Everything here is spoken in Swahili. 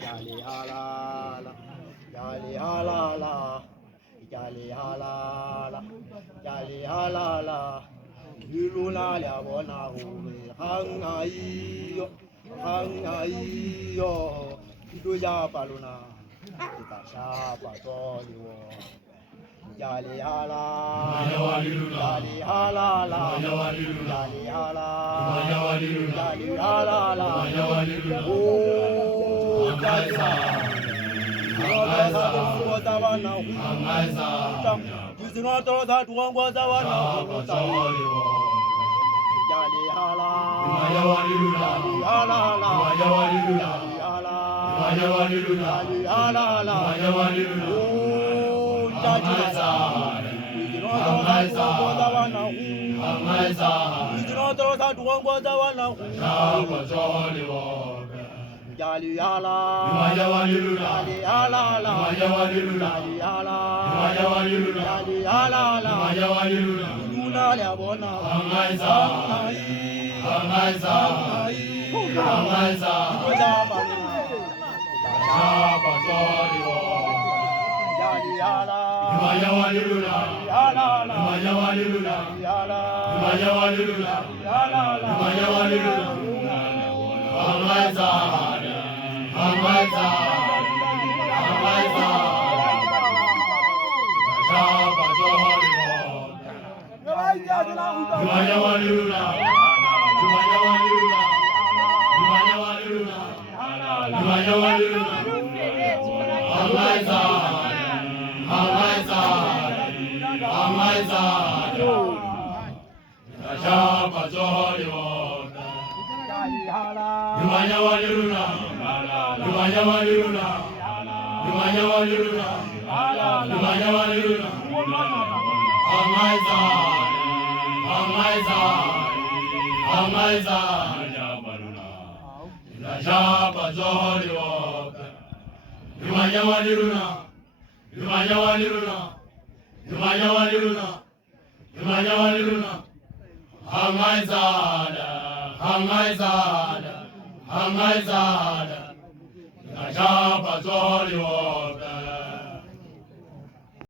Jali halala, jali halala, jali halala, jali halala. Iluna la bona hule hangai yo, itu ya paluna, kita siapa toliwo. Jali halala, jali halala, jali halala, jali halala. Oh, jali Jali ala, jali ala, jali ala, luna le bona, Japa Jolly Walker.